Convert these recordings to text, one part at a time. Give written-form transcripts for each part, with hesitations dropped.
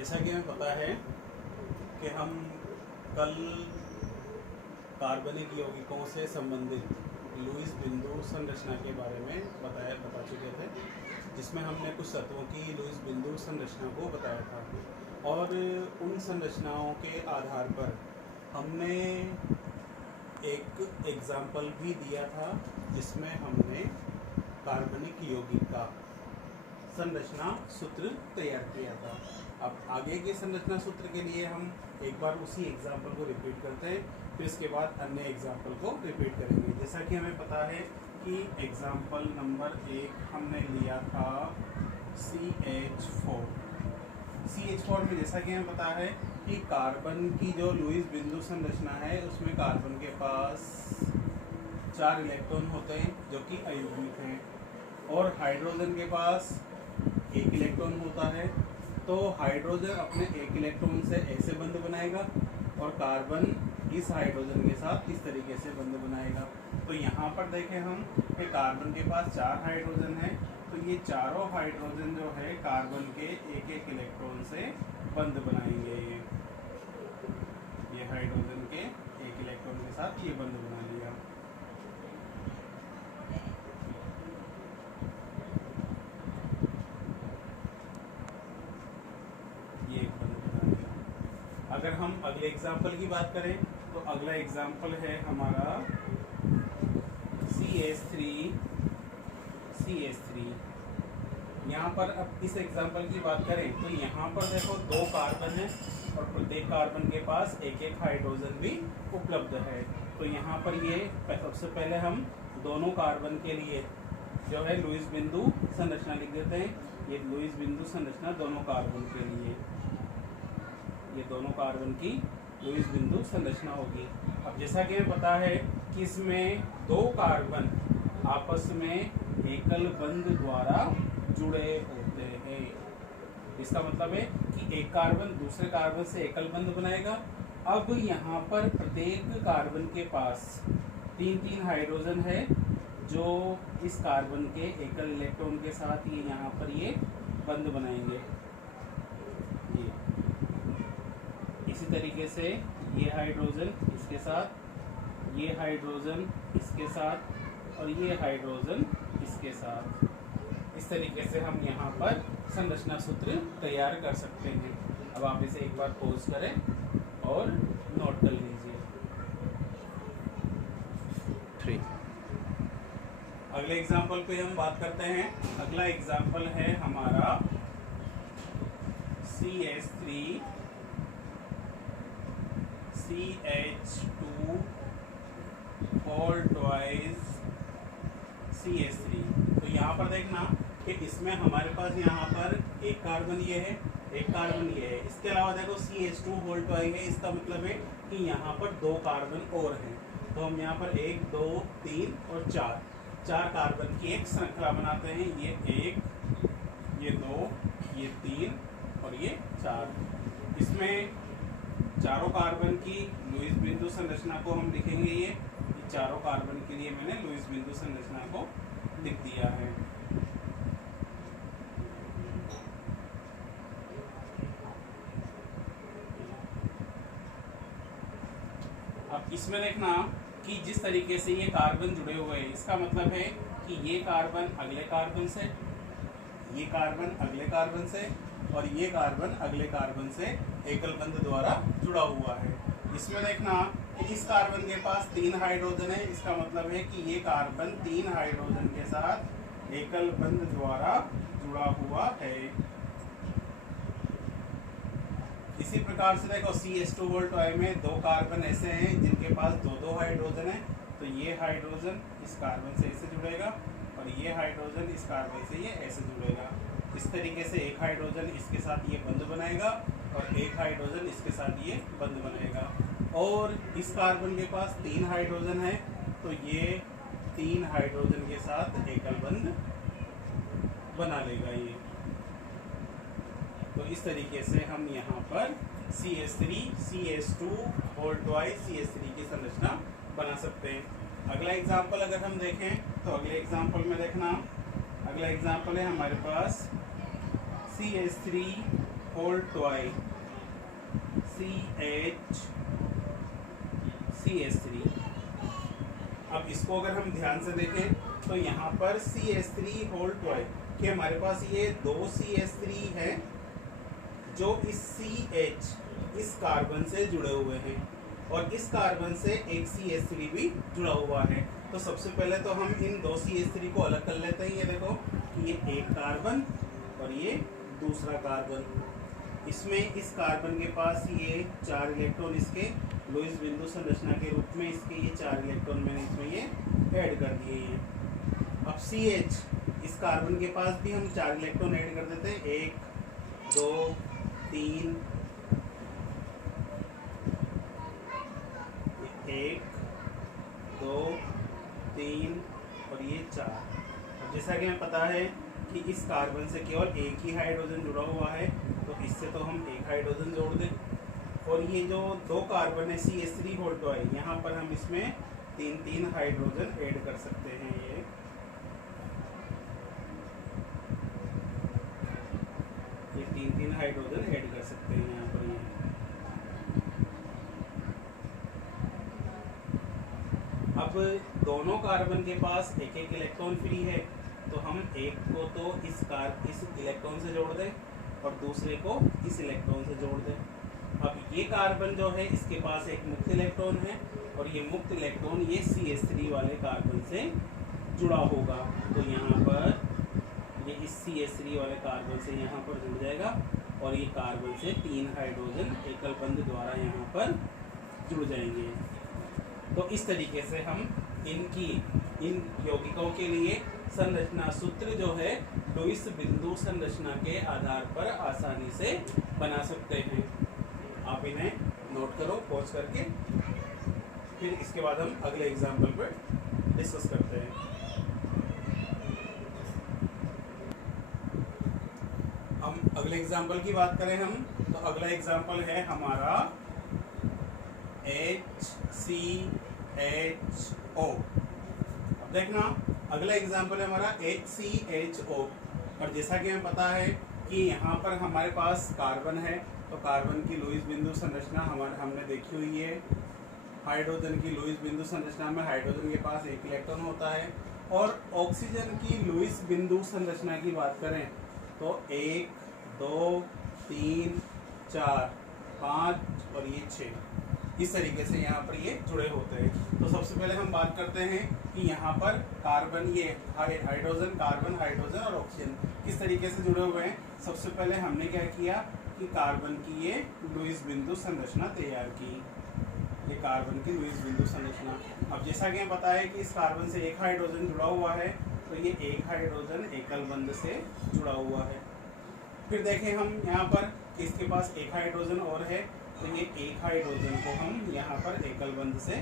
जैसा कि हमें पता है कि हम कल कार्बनिक यौगिकों से संबंधित लुईस बिंदु संरचना के बारे में बता चुके थे, जिसमें हमने कुछ तत्वों की लुईस बिंदु संरचना को बताया था और उन संरचनाओं के आधार पर हमने एक एग्जाम्पल भी दिया था जिसमें हमने कार्बनिक यौगिक का संरचना सूत्र तैयार किया था। अब आगे के संरचना सूत्र के लिए हम एक बार उसी एग्जाम्पल को रिपीट करते हैं, फिर इसके बाद अन्य एग्जाम्पल को रिपीट करेंगे। जैसा कि हमें पता है कि एग्जाम्पल नंबर 1 हमने लिया था CH4। CH4 में जैसा कि हमें पता है कि कार्बन की जो लुईस बिंदु संरचना है उसमें कार्बन के पास 4 इलेक्ट्रॉन होते हैं जो कि अयुग्मिक हैं, और हाइड्रोजन के पास 1 इलेक्ट्रॉन होता है। तो हाइड्रोजन अपने 1 इलेक्ट्रॉन से ऐसे बंध बनाएगा और कार्बन इस हाइड्रोजन के साथ इस तरीके से बंध बनाएगा। तो यहाँ पर देखें हम कि कार्बन के पास 4 हाइड्रोजन है, तो ये चारों हाइड्रोजन जो है कार्बन के 1-1 इलेक्ट्रॉन से बंध बनाएंगे। ये हाइड्रोजन के 1 इलेक्ट्रॉन के साथ ये बंध बना लिया। ये एक बंध बना लिया। अगर हम अगले एग्जाम्पल की बात करें तो अगला एग्जाम्पल है हमारा CH3। यहाँ पर अब इस एग्जाम्पल की बात करें तो यहाँ पर देखो 2 कार्बन है और प्रत्येक कार्बन के पास 1-1 हाइड्रोजन भी उपलब्ध है। तो यहाँ पर ये सबसे पहले हम दोनों कार्बन के लिए जो है लुईस बिंदु संरचना लिख देते हैं। ये लुईस बिंदु संरचना दोनों कार्बन के लिए, ये दोनों कार्बन की लुईस बिंदु संरचना होगी। अब जैसा कि हमें पता है कि इसमें 2 कार्बन आपस में एकल बंध द्वारा जुड़े होते हैं। इसका मतलब है कि एक कार्बन दूसरे कार्बन से एकल बंध बनाएगा। अब यहाँ पर प्रत्येक कार्बन के पास 3-3 हाइड्रोजन है जो इस कार्बन के एकल इलेक्ट्रॉन के साथ ये यहाँ पर ये बंध बनाएंगे। ये इसी तरीके से ये हाइड्रोजन इसके साथ, ये हाइड्रोजन इसके साथ और ये हाइड्रोजन इसके साथ। इस तरीके से हम यहाँ पर संरचना सूत्र तैयार कर सकते हैं। अब आप इसे एक बार पॉज करें और नोट कर लीजिए। 3 अगले एग्जाम्पल पे हम बात करते हैं। अगला एग्जाम्पल है हमारा CH3 CH2 4 twice CH3। तो यहाँ पर देखना कि इसमें हमारे पास यहाँ पर 1 कार्बन ये है, 1 कार्बन ये है। इसके अलावा देखो CH2 होल ट्वाइस है। इसका मतलब है कि यहाँ पर 2 कार्बन और हैं। तो हम यहाँ पर 1 2 3 और 4 कार्बन की एक श्रृंखला बनाते हैं। ये 1, ये 2, ये 3 और ये 4। इसमें चारों कार्बन की लुईस बिंदु संरचना को हम लिखेंगे। ये चारों कार्बन के लिए मैंने लुईस बिंदु संरचना को लिख दिया है। अब इसमें देखना कि जिस तरीके से ये कार्बन जुड़े हुए हैं, इसका मतलब है कि ये कार्बन अगले कार्बन से, ये कार्बन अगले कार्बन से और ये कार्बन अगले कार्बन से एकल बंध द्वारा जुड़ा हुआ है। इसमें देखना कि इस कार्बन के पास 3 हाइड्रोजन है। इसका मतलब है कि ये कार्बन 3 हाइड्रोजन के साथ एकल बंध द्वारा जुड़ा हुआ है। इसी प्रकार से देखो CH2 वोल्ट में 2 कार्बन ऐसे हैं जिनके पास 2-2 हाइड्रोजन है। तो ये हाइड्रोजन इस कार्बन से ऐसे जुड़ेगा और ये हाइड्रोजन इस कार्बन से ये ऐसे जुड़ेगा। इस तरीके से 1 हाइड्रोजन इसके साथ ये बंध बनाएगा और 1 हाइड्रोजन इसके साथ ये बंध बनाएगा। और इस कार्बन के पास 3 हाइड्रोजन है, तो ये 3 हाइड्रोजन के साथ एकल बंध बना लेगा ये। तो इस तरीके से हम यहाँ पर CH3 CH2 whole twice CH3 की संरचना बना सकते हैं। अगला एग्जाम्पल अगर हम देखें तो अगले एग्जाम्पल में देखना, अगला एग्जाम्पल है हमारे पास CH3 होल ट्वाई CH3। अब इसको अगर हम ध्यान से देखें तो यहाँ पर CH3 होल ट्वाई कि हमारे पास ये दो CH3 हैं जो इस CH इस कार्बन से जुड़े हुए हैं और इस कार्बन से एक CH3 भी जुड़ा हुआ है। तो सबसे पहले तो हम इन दो CH3 को अलग कर लेते हैं। ये देखो कि ये एक कार्बन और ये दूसरा कार्बन, इसमें इस कार्बन के पास ये 4 इलेक्ट्रॉन इसके लुईस बिंदु संरचना के रूप में इसके ये 4 इलेक्ट्रॉन मैंने इसमें ये ऐड कर दिए हैं। अब CH इस कार्बन के पास भी हम 4 इलेक्ट्रॉन ऐड कर देते हैं, 1 2 3 1 2 3 और ये 4। अब जैसा कि हमें पता है कि इस कार्बन से केवल एक ही हाइड्रोजन जुड़ा हुआ है तो इससे तो हम एक हाइड्रोजन जोड़ दें और ये जो दो कार्बन है CH3 होल ट्वाई, यहाँ पर हम इसमें 3 हाइड्रोजन ऐड कर सकते हैं। ये 3 हाइड्रोजन ऐड कर सकते हैं यहाँ पर। अब दोनों कार्बन के पास एक इलेक्ट्रॉन फ्री है तो हम एक को तो इस इलेक्ट्रॉन से जोड़ दें और दूसरे को इस इलेक्ट्रॉन से जोड़ दें। अब ये कार्बन जो है इसके पास एक मुक्त इलेक्ट्रॉन है और ये मुक्त इलेक्ट्रॉन ये CH3 वाले कार्बन से जुड़ा होगा तो यहाँ पर ये इस CH3 वाले कार्बन से यहाँ पर जुड़ जाएगा और ये कार्बन से 3 हाइड्रोजन एकल बंध द्वारा यहाँ पर जुड़ जाएंगे। तो इस तरीके से हम इन यौगिकों के लिए संरचना सूत्र जो है लुईस बिंदु संरचना के आधार पर आसानी से बना सकते हैं। आप इन्हें नोट करो पॉज करके, फिर इसके बाद हम अगले एग्जाम्पल पर डिस्कस करते हैं। हम अगले एग्जाम्पल की बात करें हम तो अगला एग्जाम्पल है हमारा HCHO। अब देखना अगला एग्जाम्पल है हमारा HCHO और जैसा कि हमें पता है कि यहाँ पर हमारे पास कार्बन है तो कार्बन की लुईस बिंदु संरचना हमने देखी हुई है। हाइड्रोजन की लुईस बिंदु संरचना में हाइड्रोजन के पास एक इलेक्ट्रॉन होता है और ऑक्सीजन की लुईस बिंदु संरचना की बात करें तो 1 2 3 4 5 और ये 6 इस तरीके से यहाँ पर ये जुड़े होते हैं। तो सबसे पहले हम बात करते हैं कि यहाँ पर कार्बन ये हाइड्रोजन कार्बन हाइड्रोजन और ऑक्सीजन किस तरीके से जुड़े हुए हैं। सबसे पहले हमने क्या किया कि कार्बन की ये लुईस बिंदु संरचना तैयार की, ये कार्बन की लुईस बिंदु संरचना। अब जैसा कि हमें पता है कि इस कार्बन से एक हाइड्रोजन जुड़ा हुआ है तो ये एक हाइड्रोजन एकल बंध से जुड़ा हुआ है। फिर देखें हम यहाँ पर इसके पास एक हाइड्रोजन और है तो ये एक हाइड्रोजन को हम यहाँ पर एकल बंध से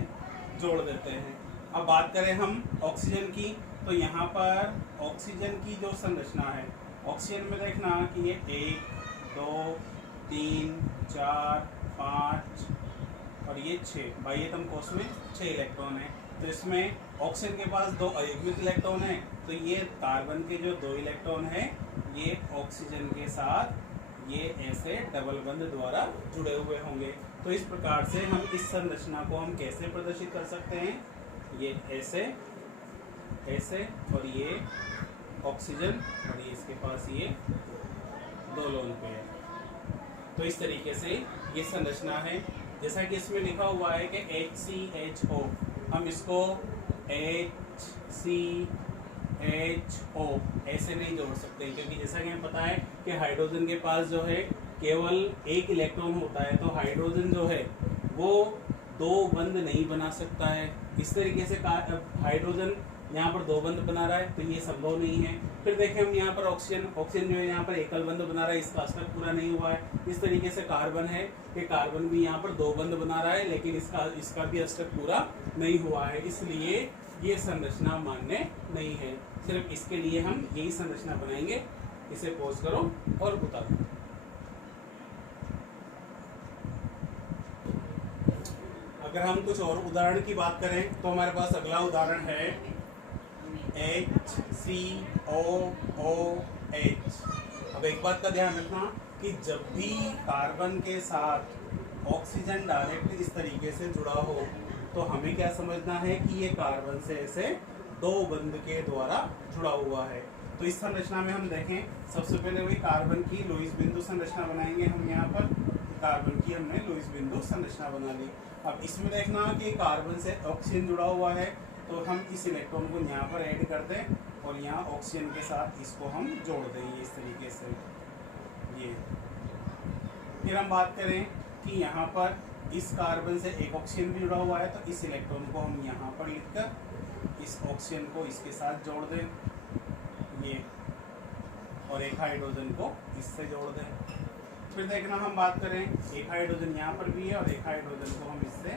जोड़ देते हैं। अब बात करें हम ऑक्सीजन की तो यहाँ पर ऑक्सीजन की जो संरचना है ऑक्सीजन में देखना कि ये 1 2 3 4 5 और ये 6 बाह्यतम कोश में 6 इलेक्ट्रॉन है। तो इसमें ऑक्सीजन के पास 2 अयुग्मित इलेक्ट्रॉन है तो ये कार्बन के जो 2 इलेक्ट्रॉन है ये ऑक्सीजन के साथ ये ऐसे डबल बंध द्वारा जुड़े हुए होंगे। तो इस प्रकार से हम इस संरचना को हम कैसे प्रदर्शित कर सकते हैं, ये ऐसे ऐसे और ये ऑक्सीजन और ये इसके पास ये 2 लोन पेयर। तो इस तरीके से ये संरचना है। जैसा कि इसमें लिखा हुआ है कि HCHO, हम इसको HCHO ऐसे नहीं जोड़ सकते क्योंकि जैसा कि हमें पता है कि हाइड्रोजन के पास जो है केवल एक इलेक्ट्रॉन होता है तो हाइड्रोजन जो है वो 2 बंध नहीं बना सकता है। इस तरीके से हाइड्रोजन यहाँ पर 2 बंध बना रहा है तो ये संभव नहीं है। फिर देखें हम यहाँ पर ऑक्सीजन जो है यहाँ पर एकल बंध बना रहा है, इसका अष्टक पूरा नहीं हुआ है। इस तरीके से कार्बन है कि कार्बन भी यहाँ पर 2 बंध बना रहा है लेकिन इसका भी अष्टक पूरा नहीं हुआ है, इसलिए ये संरचना मान्य नहीं है। सिर्फ इसके लिए हम यही संरचना बनाएंगे। इसे पॉज करो और बता दो। अगर हम कुछ और उदाहरण की बात करें तो हमारे पास अगला उदाहरण है HCOOH। अब एक बात का ध्यान रखना कि जब भी कार्बन के साथ ऑक्सीजन डायरेक्ट इस तरीके से जुड़ा हो तो हमें क्या समझना है कि ये कार्बन से ऐसे दो बंध के द्वारा जुड़ा हुआ है। तो इस संरचना में हम देखें, सबसे पहले वही कार्बन की लुईस बिंदु संरचना बनाएंगे हम। यहाँ पर कार्बन की हमने लुईस बिंदु संरचना बना ली। अब इसमें देखना कि कार्बन से ऑक्सीजन जुड़ा हुआ है तो हम इस इलेक्ट्रॉन को यहाँ पर ऐड कर दें और यहाँ ऑक्सीजन के साथ इसको हम जोड़ देंगे इस तरीके से ये। फिर हम बात करें कि यहाँ पर इस कार्बन से एक ऑक्सीजन भी जुड़ा हुआ है तो इस इलेक्ट्रॉन को हम यहाँ पर लिखकर इस ऑक्सीजन को इसके साथ जोड़ दें ये, और एक हाइड्रोजन को इससे जोड़ दें। फिर देखना हम बात करें, एक हाइड्रोजन यहाँ पर भी है और एक हाइड्रोजन को हम इससे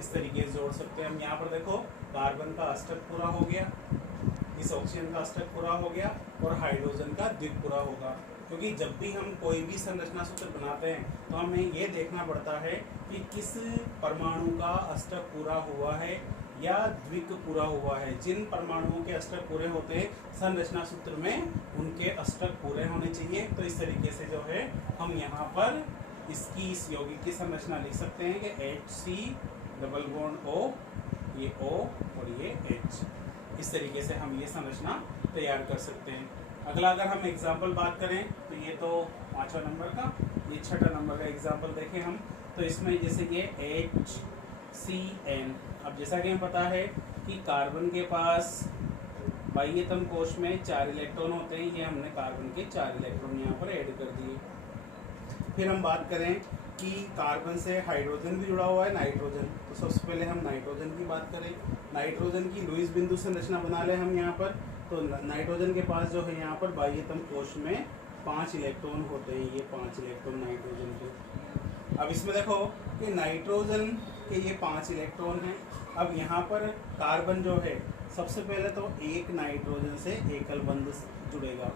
इस तरीके से जोड़ सकते हैं। हम यहाँ पर देखो कार्बन का अष्टक पूरा हो गया, इस ऑक्सीजन का अष्टक पूरा हो गया और हाइड्रोजन का द्विक पूरा होगा। क्योंकि जब भी हम कोई भी संरचना सूत्र बनाते हैं तो हमें ये देखना पड़ता है कि किस परमाणु का अष्टक पूरा हुआ है या द्विक पूरा हुआ है। जिन परमाणुओं के अष्टक पूरे होते हैं संरचना सूत्र में उनके अष्टक पूरे होने चाहिए। तो इस तरीके से जो है हम यहाँ पर इसकी इस यौगिक की संरचना लिख सकते हैं कि HC डबल बॉन्ड O, ये O और ये H। इस तरीके से हम ये संरचना तैयार कर सकते हैं। अगला अगर हम एग्जाम्पल बात करें तो ये तो 5वां नंबर का, ये 6ठा नंबर का एग्जाम्पल देखें हम। तो इसमें जैसे ये HCN, अब जैसा कि हमें पता है कि कार्बन के पास बाह्यतम कोश में 4 इलेक्ट्रॉन होते हैं, ये हमने कार्बन के 4 इलेक्ट्रॉन यहाँ पर ऐड कर दिए। फिर हम बात करें कि कार्बन से हाइड्रोजन भी जुड़ा हुआ है, नाइट्रोजन। तो सबसे पहले हम नाइट्रोजन की बात करें। नाइट्रोजन की लुईस बिंदु संरचना बना ले हम यहाँ पर। तो नाइट्रोजन के पास जो है यहाँ पर बाह्यतम कोश में 5 इलेक्ट्रॉन होते हैं, ये 5 इलेक्ट्रॉन नाइट्रोजन के। अब इसमें देखो कि नाइट्रोजन के ये 5 इलेक्ट्रॉन हैं। अब यहाँ पर कार्बन जो है सबसे पहले तो एक नाइट्रोजन से एकल बंध जुड़ेगा,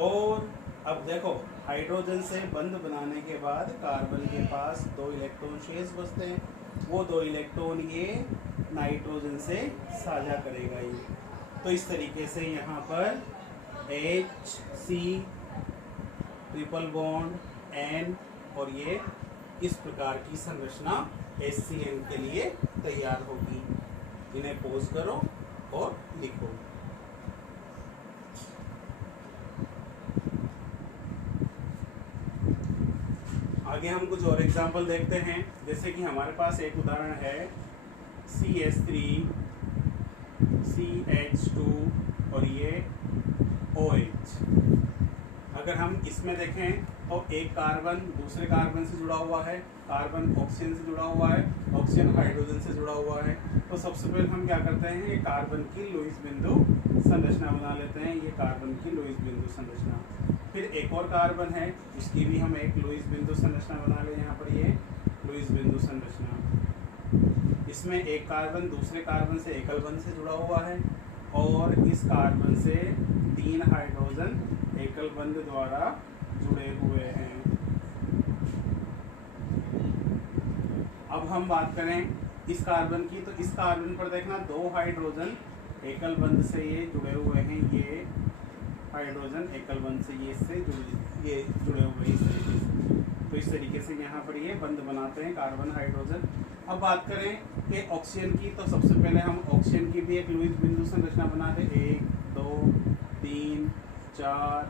और अब देखो हाइड्रोजन से बंध बनाने के बाद कार्बन के पास 2 इलेक्ट्रॉन शेष बचते हैं। वो 2 इलेक्ट्रॉन ये नाइट्रोजन से साझा करेगा ये। तो इस तरीके से यहाँ पर HC ट्रिपल बॉन्ड N और ये इस प्रकार की संरचना HCN के लिए तैयार होगी। इन्हें पोज करो और लिखो। आगे हम कुछ और एग्जाम्पल देखते हैं। जैसे कि हमारे पास एक उदाहरण है CH3 CH2 और ये OH। अगर हम इसमें देखें तो एक कार्बन दूसरे कार्बन से जुड़ा हुआ है, कार्बन ऑक्सीजन से जुड़ा हुआ है, ऑक्सीजन हाइड्रोजन से जुड़ा हुआ है। तो सबसे पहले हम क्या करते हैं, ये कार्बन की लुईस बिंदु संरचना बना लेते हैं। ये कार्बन की लुईस बिंदु संरचना। फिर एक और कार्बन है, इसकी भी हम एक लुईस बिंदु संरचना बना लें। यहाँ पर ये लुईस बिंदु संरचना, इसमें एक कार्बन दूसरे कार्बन से एकल बंध से जुड़ा हुआ है और इस कार्बन से 3 हाइड्रोजन एकल बंध द्वारा जुड़े हुए हैं। अब हम बात करें इस कार्बन की, तो इस कार्बन पर देखना 2 हाइड्रोजन एकल बंध से ये जुड़े हुए हैं। ये हाइड्रोजन एकल बंध से ये इससे जुड़े हुए हैं इस तरीके से। तो इस तरीके से यहाँ पर ये बंध बनाते हैं कार्बन हाइड्रोजन। अब बात करें कि ऑक्सीजन की, तो सबसे पहले हम ऑक्सीजन की भी एक लुईस बिंदु संरचना बना दें। 1 2 3 4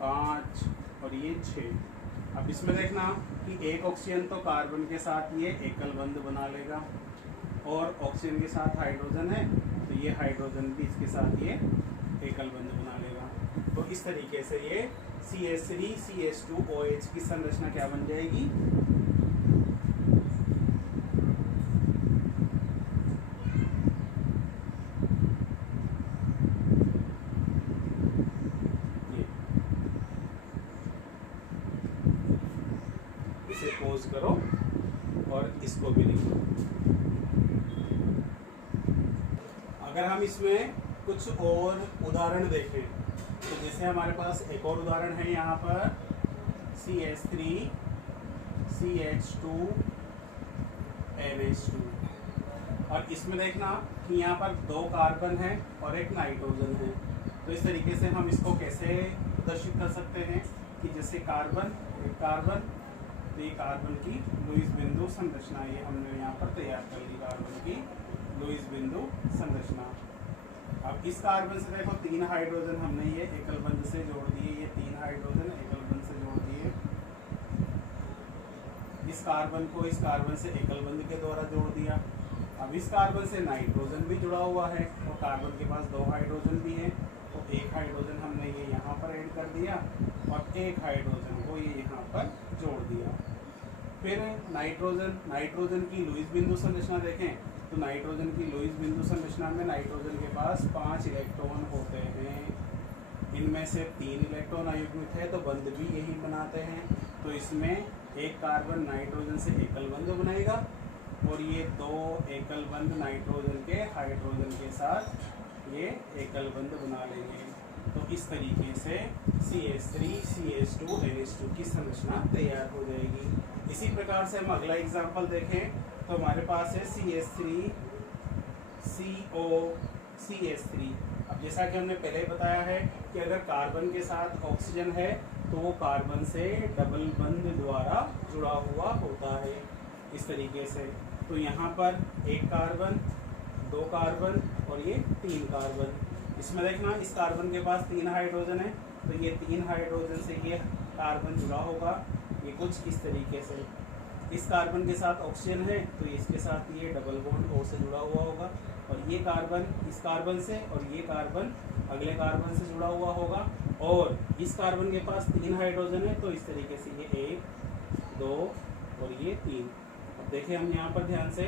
5 और ये 6। अब इसमें देखना कि एक ऑक्सीजन तो कार्बन के साथ ये एकल बंध बना लेगा और ऑक्सीजन के साथ हाइड्रोजन है तो ये हाइड्रोजन भी इसके साथ ये एकल बंध बना लेगा। तो इस तरीके से ये CH3 CH2 OH की संरचना क्या बन जाएगी, इसे पोज करो और इसको भी लिखो। अगर हम इसमें कुछ और उदाहरण देखें तो जैसे हमारे पास एक और उदाहरण है यहाँ पर CH3 CH2 NH2, और इसमें देखना कि यहाँ पर 2 कार्बन है और एक नाइट्रोजन है। तो इस तरीके से हम इसको कैसे प्रदर्शित कर सकते हैं कि जैसे कार्बन, तो ये कार्बन की लुईस बिंदु संरचना, ये हमने यहाँ पर तैयार कर ली कार्बन की लुईस बिंदु संरचना। अब इस कार्बन से देखो 3 हाइड्रोजन हमने ये एकल बंध से जोड़ दिए, ये 3 हाइड्रोजन एकल बंध से जोड़ दिए। इस कार्बन को इस कार्बन से एकल बंध के द्वारा जोड़ दिया। अब इस कार्बन से नाइट्रोजन भी जुड़ा हुआ है और कार्बन के पास 2 हाइड्रोजन भी है, तो 1 हाइड्रोजन हमने ये यहाँ पर ऐड कर दिया और 1 हाइड्रोजन को ये यहाँ पर जोड़ दिया। फिर नाइट्रोजन की लुईस बिंदु संरचना देखें तो नाइट्रोजन की लुईस बिंदु संरचना में नाइट्रोजन के पास 5 इलेक्ट्रॉन होते हैं, इनमें से 3 इलेक्ट्रॉन अयुग्मित है तो बंध भी यही बनाते हैं। तो इसमें एक कार्बन नाइट्रोजन से एकल बंध बनाएगा और ये 2 एकल बंध नाइट्रोजन के हाइड्रोजन के साथ ये एकल बंध बना लेंगे। तो इस तरीके से CH3 CH2 NH2 की संरचना तैयार हो जाएगी। इसी प्रकार से हम अगला एग्जाम्पल देखें तो हमारे पास है CH3 CO CH3। अब जैसा कि हमने पहले बताया है कि अगर कार्बन के साथ ऑक्सीजन है तो वो कार्बन से डबल बंध द्वारा जुड़ा हुआ होता है इस तरीके से। तो यहाँ पर 1 कार्बन, 2 कार्बन और ये 3 कार्बन। इसमें देखना इस कार्बन के पास 3 हाइड्रोजन है तो ये 3 हाइड्रोजन से ये कार्बन जुड़ा होगा, ये कुछ इस तरीके से। इस कार्बन के साथ ऑक्सीजन है तो इसके साथ ये डबल बॉन्ड O से जुड़ा हुआ होगा और ये कार्बन इस कार्बन से और ये कार्बन अगले कार्बन से जुड़ा हुआ होगा और इस कार्बन के पास 3 हाइड्रोजन है तो इस तरीके से ये 1 2 और ये 3। अब देखें हम यहाँ पर ध्यान से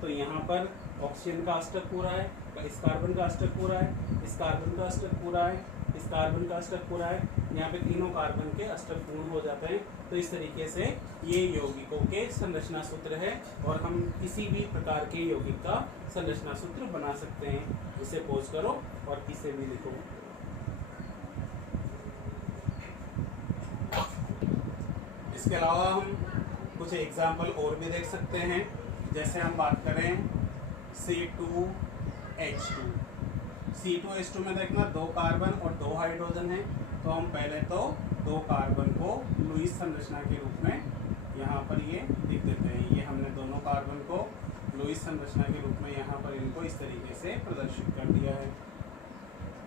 तो यहाँ पर ऑक्सीजन का अष्टक पूरा है, इस कार्बन का अष्टक पूरा है, इस कार्बन का अष्टक पूरा है, इस कार्बन का अष्टक पूरा है, यहाँ पे तीनों कार्बन के अष्टक पूर्ण हो जाते हैं। तो इस तरीके से ये यौगिकों के संरचना सूत्र है और हम किसी भी प्रकार के यौगिक का संरचना सूत्र बना सकते हैं। इसे पॉज करो और इसे भी लिखो। इसके अलावा हम कुछ एग्जाम्पल और भी देख सकते हैं। जैसे हम बात करें C2H2 में देखना 2 कार्बन और 2 हाइड्रोजन है तो हम पहले तो 2 कार्बन को लुईस संरचना के रूप में यहाँ पर ये लिख देते हैं। ये हमने दोनों कार्बन को लुईस संरचना के रूप में यहाँ पर इनको इस तरीके से प्रदर्शित कर दिया है।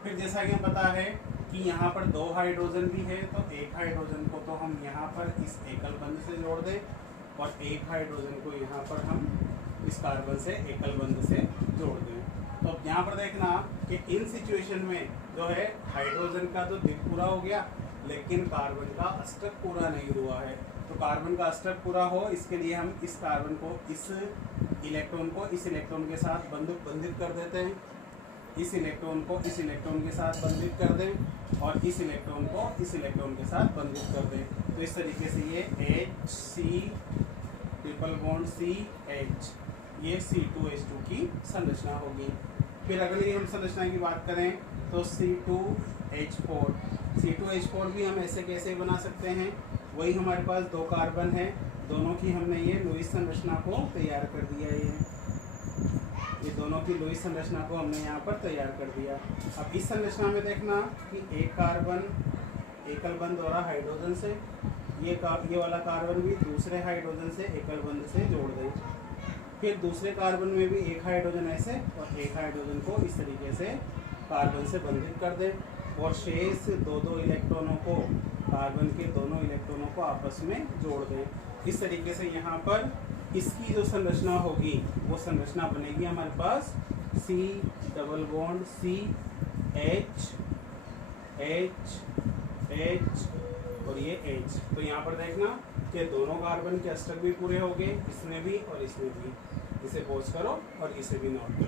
फिर जैसा कि हम पता है कि यहाँ पर 2 हाइड्रोजन भी है तो 1 हाइड्रोजन को तो हम यहाँ पर इस एकल बंध से जोड़ दें और 1 हाइड्रोजन को यहाँ पर हम इस कार्बन से एकल बंध से जोड़ दें। तो अब यहाँ पर देखना कि इन सिचुएशन में जो है हाइड्रोजन का तो द्विक पूरा हो गया लेकिन कार्बन का अष्टक पूरा नहीं हुआ है। तो कार्बन का अष्टक पूरा हो इसके लिए हम इस कार्बन को इस इलेक्ट्रॉन के साथ बंधित कर देते हैं, इस इलेक्ट्रॉन को इस इलेक्ट्रॉन के साथ बंधित कर दें और इस इलेक्ट्रॉन को इस इलेक्ट्रॉन के साथ बंधित कर दें। तो इस तरीके से ये HC ट्रिपल बॉन्ड CH ये C2H2 की संरचना होगी। फिर अगली हम संरचना की बात करें तो C2H4 भी हम ऐसे कैसे बना सकते हैं। वही हमारे पास 2 कार्बन है, दोनों की हमने ये लुईस संरचना को तैयार कर दिया। ये दोनों की लुईस संरचना को हमने यहाँ पर तैयार कर दिया। अब इस संरचना में देखना कि 1 कार्बन एकल बंध द्वारा हाइड्रोजन से, ये वाला कार्बन भी दूसरे हाइड्रोजन से एकल बंध से जोड़ दें। फिर दूसरे कार्बन में भी 1 हाइड्रोजन ऐसे और 1 हाइड्रोजन को इस तरीके से कार्बन से बंधित कर दें और शेष 2 इलेक्ट्रॉनों को कार्बन के दोनों इलेक्ट्रॉनों को आपस में जोड़ दें। इस तरीके से यहाँ पर इसकी जो संरचना होगी वो संरचना बनेगी हमारे पास C double bond C H H H और ये H। तो यहाँ पर देखना कि दोनों कार्बन के अष्टक भी पूरे हो गए, इसमें भी और इसमें भी। इसे पॉज करो और इसे भी नोट कर लो।